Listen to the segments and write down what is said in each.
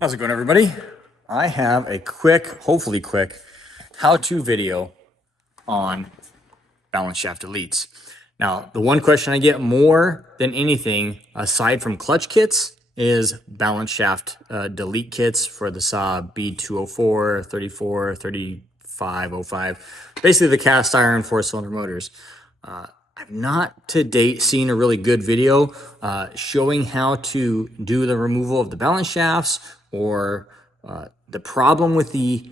How's it going, everybody? I have a quick, hopefully quick, how-to video on balance shaft deletes. Now, the one question I get more than anything, aside from clutch kits, is balance shaft delete kits for the Saab B204, 34, 3505, basically the cast iron four-cylinder motors. I've not to date seen a really good video showing how to do the removal of the balance shafts or the problem with the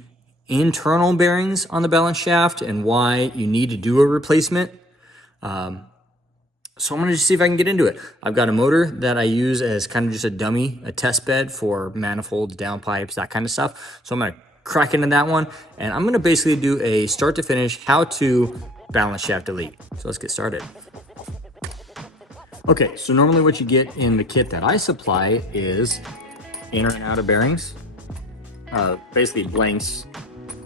internal bearings on the balance shaft and why you need to do a replacement. So I'm gonna just see if I can get into it. I've got a motor that I use as kind of just a dummy, a test bed for manifolds, downpipes, that kind of stuff. So I'm gonna crack into that one and I'm gonna basically do a start to finish how to balance shaft delete. So let's get started. Okay, so normally what you get in the kit that I supply is inner and outer bearings, basically blanks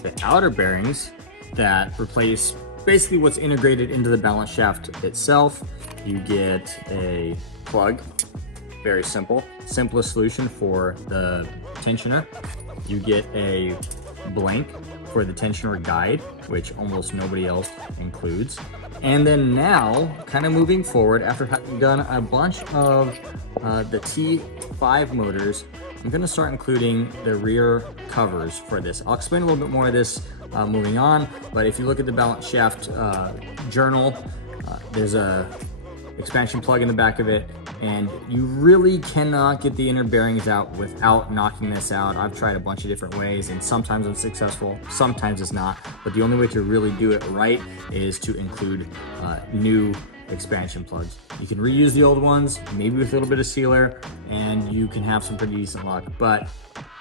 the outer bearings that replace basically what's integrated into the balance shaft itself. You get a plug, very simple, simplest solution for the tensioner. You get a blank for the tensioner guide, which almost nobody else includes. And then now, kind of moving forward, after having done a bunch of the T5 motors, I'm gonna start including the rear covers for this. I'll explain a little bit more of this moving on, but if you look at the balance shaft journal, there's a expansion plug in the back of it, and you really cannot get the inner bearings out without knocking this out. I've tried a bunch of different ways, and sometimes it's successful, sometimes it's not, but the only way to really do it right is to include new expansion plugs. You can reuse the old ones, maybe with a little bit of sealer, and you can have some pretty decent luck, but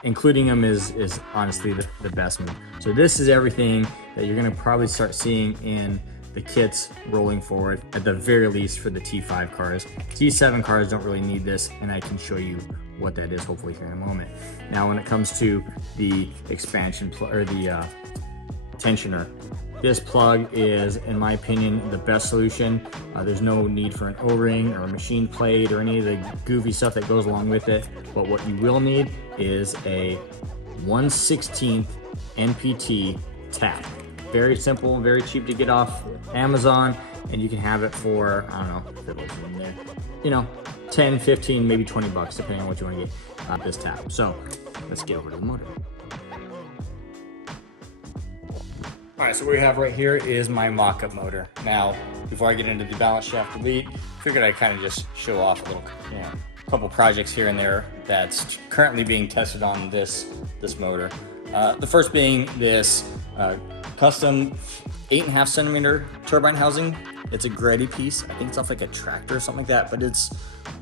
including them is honestly the best move. So this is everything that you're gonna probably start seeing in the kits rolling forward, at the very least for the T5 cars. T7 cars don't really need this, and I can show you what that is hopefully here in a moment. Now, when it comes to the expansion or the tensioner, this plug is, in my opinion, the best solution. There's no need for an O-ring or a machine plate or any of the goofy stuff that goes along with it. But what you will need is a 1/16 NPT tap. Very simple, very cheap to get off Amazon, and you can have it for, I don't know, if it was in there, you know, 10, 15, maybe 20 bucks, depending on what you want to get this tap. So let's get over to the motor. All right, so what we have right here is my mock-up motor. Now, before I get into the balance shaft delete, figured I'd kind of just show off a little, couple projects here and there that's currently being tested on this motor. The first being this custom 8.5 centimeter turbine housing. It's a Gretty piece. I think it's off like a tractor or something like that, but it's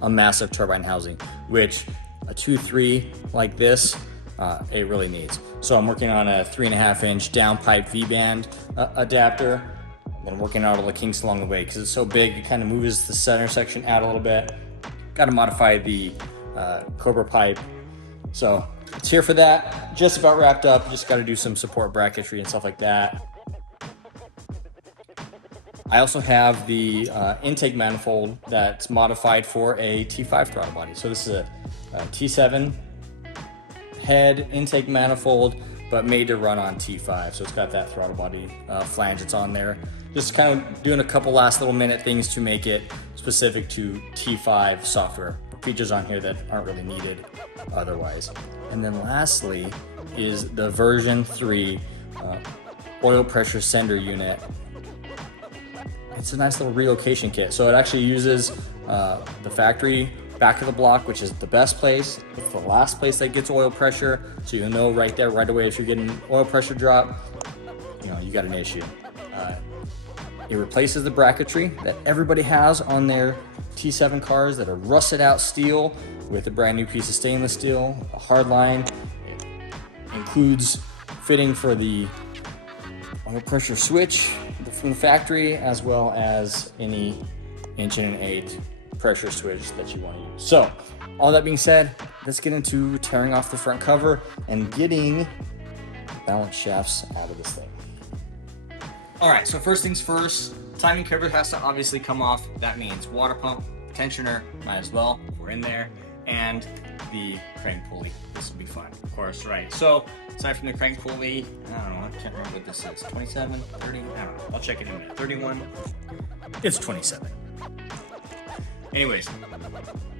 a massive turbine housing, which a 2.3 like this, it really needs. So I'm working on a 3.5 inch downpipe V-band adapter, and then working out all the kinks along the way because it's so big, it kind of moves the center section out a little bit. Got to modify the Cobra pipe. So it's here for that. Just about wrapped up. Just got to do some support bracketry and stuff like that. I also have the intake manifold that's modified for a T5 throttle body. So this is a T7 head intake manifold, but made to run on T5. So it's got that throttle body flange that's on there. Just kind of doing a couple last little minute things to make it specific to T5 software. Features on here that aren't really needed otherwise. And then lastly is the version 3 oil pressure sender unit. It's a nice little relocation kit. So it actually uses the factory back of the block, which is the best place. It's the last place that gets oil pressure. So you'll know right there, right away, if you're getting an oil pressure drop, you got an issue. It replaces the bracketry that everybody has on their T7 cars that are rusted out steel with a brand new piece of stainless steel, a hard line. It includes fitting for the oil pressure switch from the factory, as well as any 1.8" pressure switch that you want to use. So all that being said, let's get into tearing off the front cover and getting balance shafts out of this thing. All right, so first things first, timing cover has to obviously come off. That means water pump, tensioner, might as well, we're in there. And the crank pulley. This will be fun, of course, right? So aside from the crank pulley, I don't know, I can't remember what this is. 27, 30, I don't know. I'll check it in a minute. 31. It's 27. Anyways,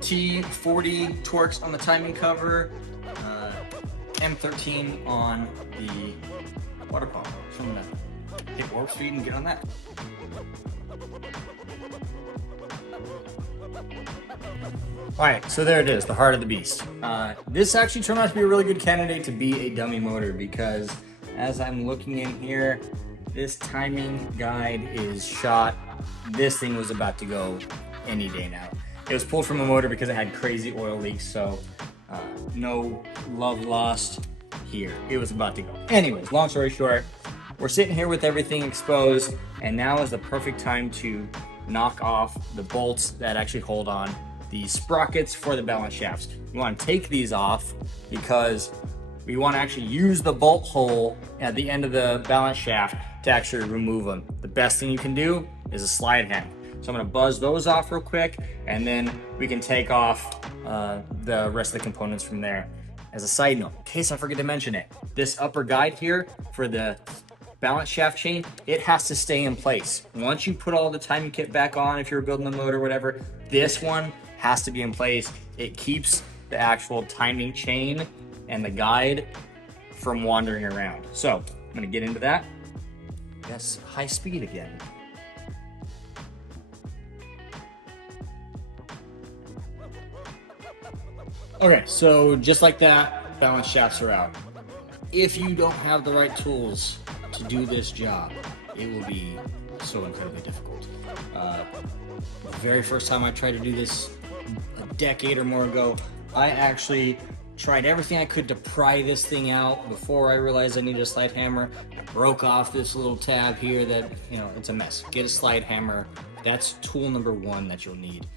T40 Torx on the timing cover, M13 on the water pump. So I'm gonna hit warp speed and get on that. All right, so there it is, the heart of the beast. This actually turned out to be a really good candidate to be a dummy motor because as I'm looking in here, this timing guide is shot. This thing was about to go any day now. It was pulled from a motor because it had crazy oil leaks, so no love lost here. It was about to go. Anyways, long story short, we're sitting here with everything exposed, and now is the perfect time to knock off the bolts that actually hold on the sprockets for the balance shafts. You want to take these off because we want to actually use the bolt hole at the end of the balance shaft to actually remove them. The best thing you can do is a slide hammer. So I'm gonna buzz those off real quick, and then we can take off the rest of the components from there. As a side note, in case I forget to mention it, this upper guide here for the balance shaft chain, it has to stay in place. Once you put all the timing kit back on, if you're building a motor or whatever, this one has to be in place. It keeps the actual timing chain and the guide from wandering around. So I'm gonna get into that. Yes, high speed again. Okay, so just like that, balance shafts are out. If you don't have the right tools to do this job, it will be so incredibly difficult. The very first time I tried to do this a decade or more ago, I actually tried everything I could to pry this thing out before I realized I needed a slide hammer. I broke off this little tab here that, you know, it's a mess. Get a slide hammer. That's tool number one that you'll need.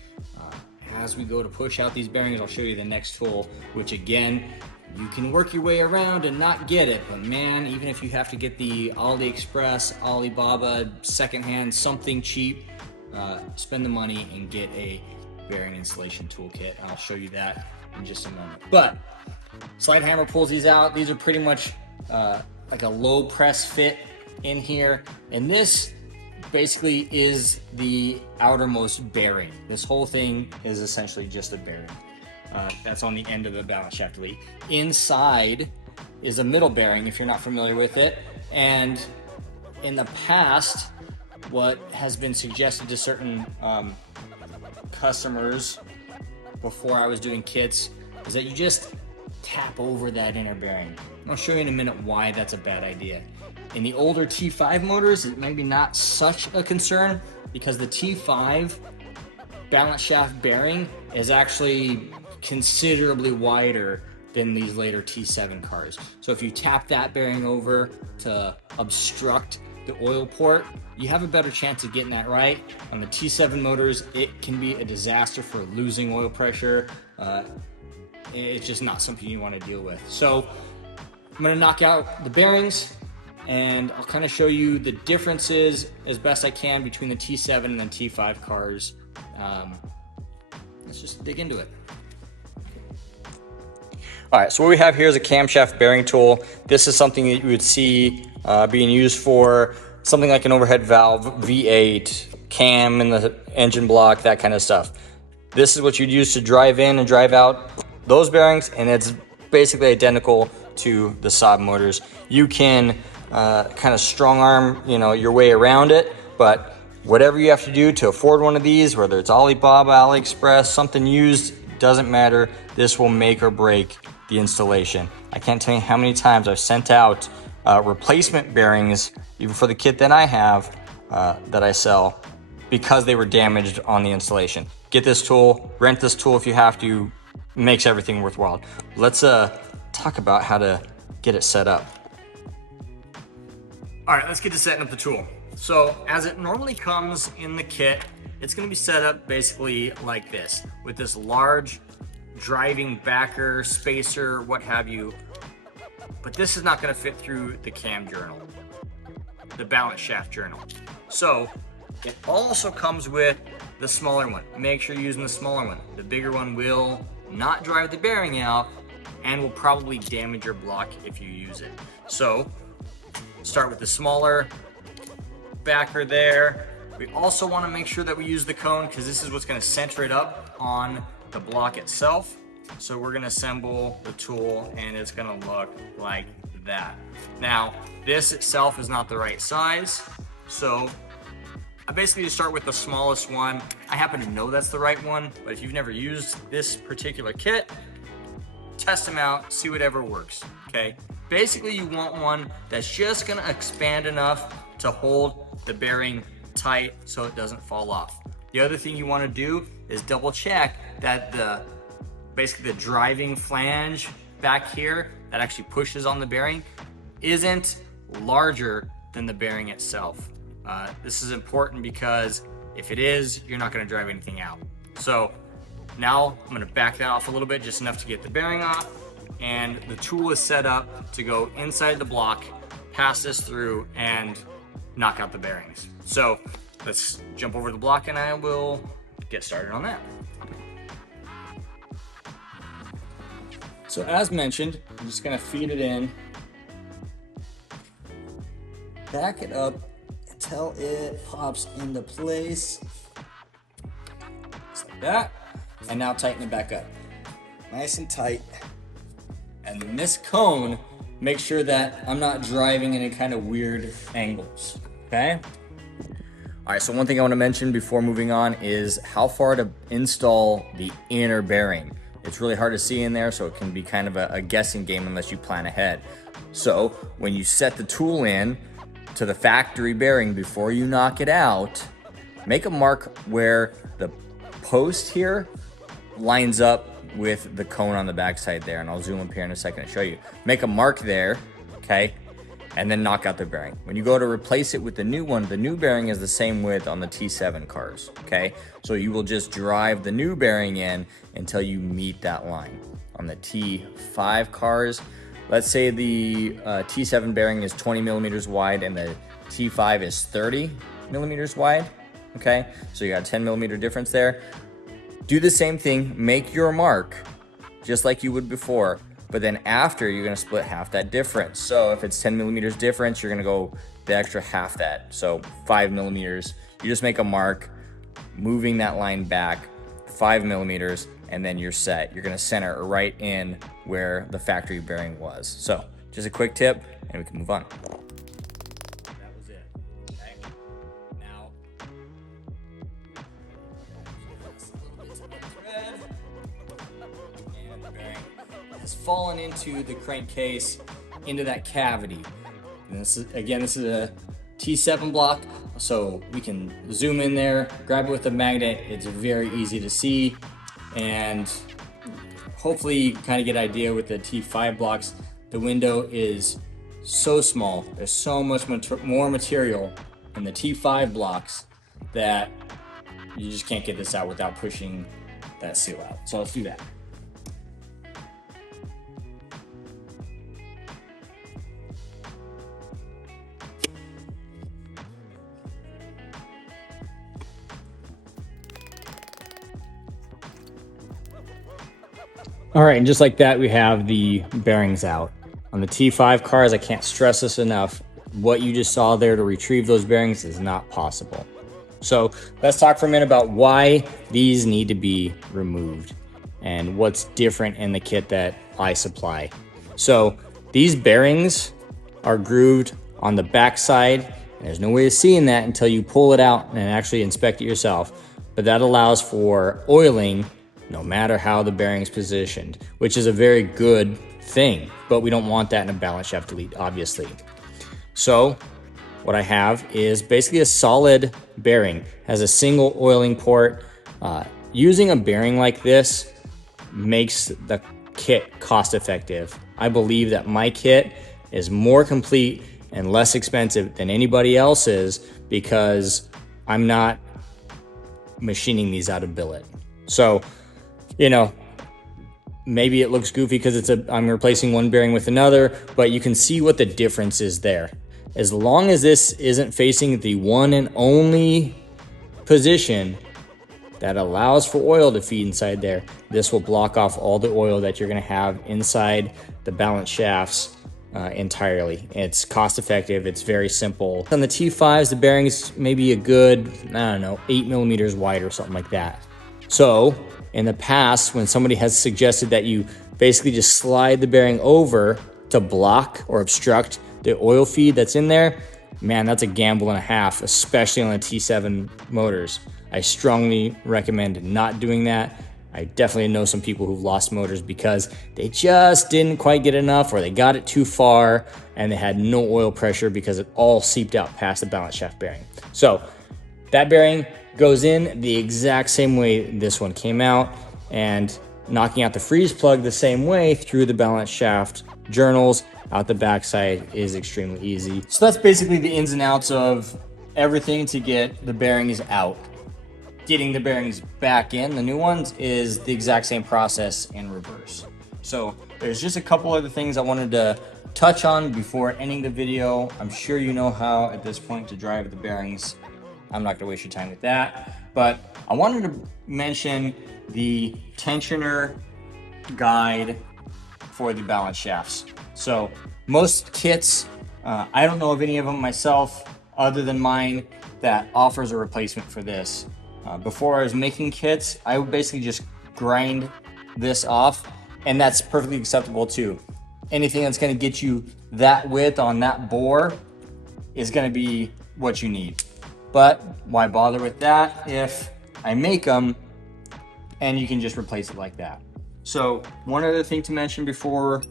As we go to push out these bearings, I'll show you the next tool, which again, you can work your way around and not get it, but man, even if you have to get the AliExpress, Alibaba, secondhand, something cheap, spend the money and get a bearing installation toolkit. I'll show you that in just a moment. But slide hammer pulls these out. These are pretty much like a low press fit in here, and this basically is the outermost bearing. This whole thing is essentially just a bearing. That's on the end of the balance shaft lead. Inside is a middle bearing, if you're not familiar with it. And in the past, what has been suggested to certain customers before I was doing kits is that you just tap over that inner bearing. I'll show you in a minute why that's a bad idea. In the older T5 motors, it may be not such a concern because the T5 balance shaft bearing is actually considerably wider than these later T7 cars. So if you tap that bearing over to obstruct the oil port, you have a better chance of getting that right. On the T7 motors, it can be a disaster for losing oil pressure. It's just not something you want to deal with. So I'm going to knock out the bearings, and I'll kind of show you the differences as best I can between the T7 and the T5 cars. Let's just dig into it. All right, so what we have here is a camshaft bearing tool. This is something that you would see being used for something like an overhead valve, V8, cam in the engine block, that kind of stuff. This is what you'd use to drive in and drive out those bearings, and it's basically identical to the Saab motors. You can kind of strong arm, your way around it, but whatever you have to do to afford one of these, whether it's Alibaba, AliExpress, something used, doesn't matter. This will make or break the installation. I can't tell you how many times I've sent out replacement bearings, even for the kit that I have, that I sell, because they were damaged on the installation. Get this tool, rent this tool if you have to, makes everything worthwhile. Let's talk about how to get it set up. All right, let's get to setting up the tool. So as it normally comes in the kit, it's gonna be set up basically like this, with this large driving backer, spacer, what have you. But this is not gonna fit through the cam journal, the balance shaft journal. So it also comes with the smaller one. Make sure you're using the smaller one. The bigger one will not drive the bearing out, and will probably damage your block if you use it. So start with the smaller backer there. We also want to make sure that we use the cone because this is what's going to center it up on the block itself. So we're going to assemble the tool and it's going to look like that. Now, this itself is not the right size, so I basically just start with the smallest one. I happen to know that's the right one, but if you've never used this particular kit, test them out, see whatever works, okay? Basically, you want one that's just gonna expand enough to hold the bearing tight so it doesn't fall off. The other thing you wanna do is double check that basically the driving flange back here that actually pushes on the bearing isn't larger than the bearing itself. This is important because if it is, you're not gonna drive anything out. So now I'm gonna back that off a little bit, just enough to get the bearing off, and the tool is set up to go inside the block, pass this through, and knock out the bearings. So let's jump over the block and I will get started on that. So as mentioned, I'm just gonna feed it in, back it up until it pops into place, just like that. And now tighten it back up, nice and tight. And then this cone, make sure that I'm not driving any kind of weird angles, okay? All right, so one thing I want to mention before moving on is how far to install the inner bearing. It's really hard to see in there, so it can be kind of a guessing game unless you plan ahead. So when you set the tool in to the factory bearing before you knock it out, make a mark where the post here lines up with the cone on the backside there, and I'll zoom up here in a second to show you. Make a mark there, okay, and then knock out the bearing. When you go to replace it with the new one, the new bearing is the same width on the T7 cars, okay? So you will just drive the new bearing in until you meet that line. On the T5 cars, let's say the T7 bearing is 20 millimeters wide and the T5 is 30 millimeters wide, okay? So you got a 10 millimeter difference there. Do the same thing, make your mark just like you would before, but then after you're gonna split half that difference. So if it's 10 millimeters difference, you're gonna go the extra half that. So 5 millimeters, you just make a mark, moving that line back 5 millimeters, and then you're set. You're gonna center it right in where the factory bearing was. So just a quick tip and we can move on. That was it, okay? Now, and the bearing has fallen into the crankcase, into that cavity. And this is a T7 block, so we can zoom in there, grab it with a magnet. It's very easy to see, and hopefully you kind of get an idea with the T5 blocks. The window is so small. There's so much more material in the T5 blocks that you just can't get this out without pushing that seal out. So let's do that. All right, and just like that, we have the bearings out. On the T5 cars, I can't stress this enough. What you just saw there to retrieve those bearings is not possible. So let's talk for a minute about why these need to be removed and what's different in the kit that I supply. So these bearings are grooved on the back side, and there's no way of seeing that until you pull it out and actually inspect it yourself. But that allows for oiling no matter how the bearing's positioned, which is a very good thing, but we don't want that in a balance shaft delete, obviously. So what I have is basically a solid bearing, has a single oiling port. Using a bearing like this makes the kit cost effective. I believe that my kit is more complete and less expensive than anybody else's because I'm not machining these out of billet. So, you know, maybe it looks goofy because I'm replacing one bearing with another, but you can see what the difference is there. As long as this isn't facing the one and only position, that allows for oil to feed inside there. This will block off all the oil that you're going to have inside the balance shafts entirely. It's cost effective. It's very simple. On the T5s, the bearings may be a good, I don't know, 8 millimeters wide or something like that. So in the past, when somebody has suggested that you basically just slide the bearing over to block or obstruct the oil feed that's in there, man, that's a gamble and a half, especially on the T7 motors. I strongly recommend not doing that. I definitely know some people who've lost motors because they just didn't quite get enough, or they got it too far and they had no oil pressure because it all seeped out past the balance shaft bearing. So that bearing goes in the exact same way this one came out, and knocking out the freeze plug the same way through the balance shaft journals out the backside is extremely easy. So that's basically the ins and outs of everything to get the bearings out. Getting the bearings back in, the new ones, is the exact same process in reverse. So there's just a couple other things I wanted to touch on before ending the video. I'm sure you know how at this point to drive the bearings. I'm not gonna waste your time with that, but I wanted to mention the tensioner guide for the balance shafts. So most kits, I don't know of any of them myself other than mine that offers a replacement for this. Before I was making kits, I would basically just grind this off, and that's perfectly acceptable too. Anything that's going to get you that width on that bore is going to be what you need. But why bother with that if I make them and you can just replace it like that? So one other thing to mention before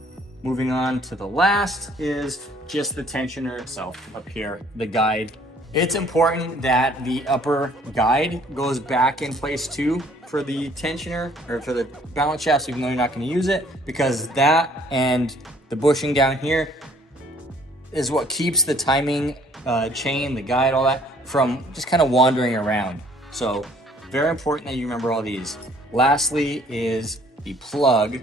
moving on to the last is just the tensioner itself up here, the guide. It's important that the upper guide goes back in place too for the tensioner, or for the balance shafts, even though you're not going to use it, because that and the bushing down here is what keeps the timing chain, the guide, all that from just kind of wandering around. So very important that you remember all these. Lastly is the plug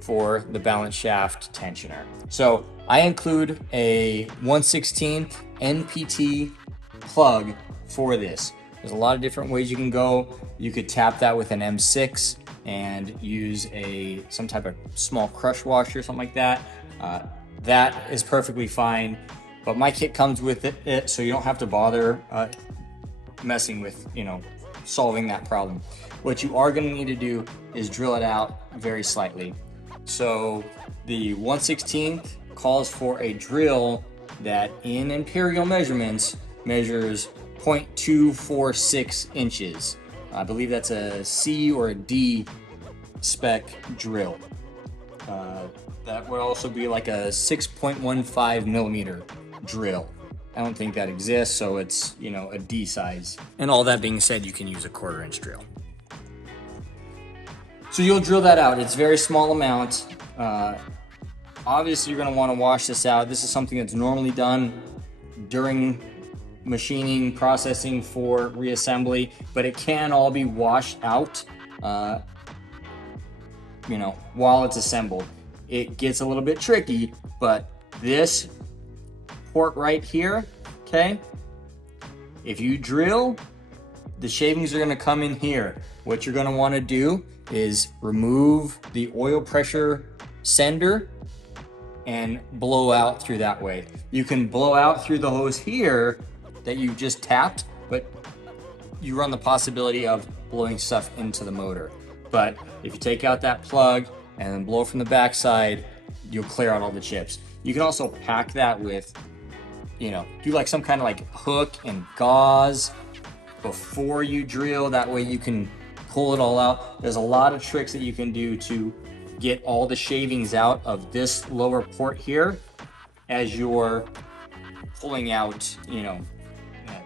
for the balance shaft tensioner. So I include a 1/16 NPT plug for this. There's a lot of different ways you can go. You could tap that with an M6 and use some type of small crush washer or something like that. That is perfectly fine, but my kit comes with it, so you don't have to bother messing with, solving that problem. What you are going to need to do is drill it out very slightly. So the 1/16 calls for a drill that in imperial measurements measures 0.246 inches. I believe that's a C or a D spec drill. That would also be like a 6.15 millimeter drill. I don't think that exists, so it's, a D size. And all that being said, you can use a 1/4 inch drill. So you'll drill that out. It's a very small amount. Obviously, you're going to want to wash this out. This is something that's normally done during machining, processing for reassembly, but it can all be washed out, while it's assembled. It gets a little bit tricky, but this port right here, okay, if you drill, the shavings are going to come in here. What you're going to want to do is remove the oil pressure sender and blow out through that way. You can blow out through the hose here that you just tapped, but you run the possibility of blowing stuff into the motor. But if you take out that plug and then blow from the backside, you'll clear out all the chips. You can also pack that with, do like some kind of like hook and gauze before you drill. That way you can pull it all out. There's a lot of tricks that you can do to get all the shavings out of this lower port here as you're pulling out,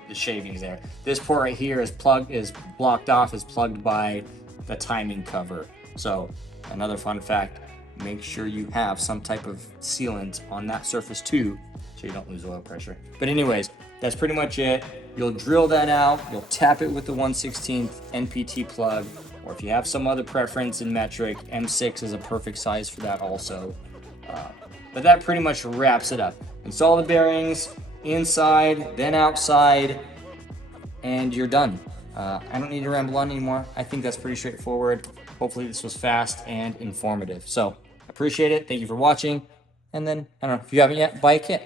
the shavings there. This port right here is blocked off, is plugged by the timing cover. So another fun fact, make sure you have some type of sealant on that surface too, so you don't lose oil pressure. But anyways, that's pretty much it. You'll drill that out, you'll tap it with the 1/16 NPT plug, or if you have some other preference in metric, M6 is a perfect size for that also. But that pretty much wraps it up. Install the bearings inside, then outside, and you're done. I don't need to ramble on anymore. I think that's pretty straightforward. Hopefully this was fast and informative. So appreciate it. Thank you for watching. And then, I don't know, if you haven't yet, buy a kit.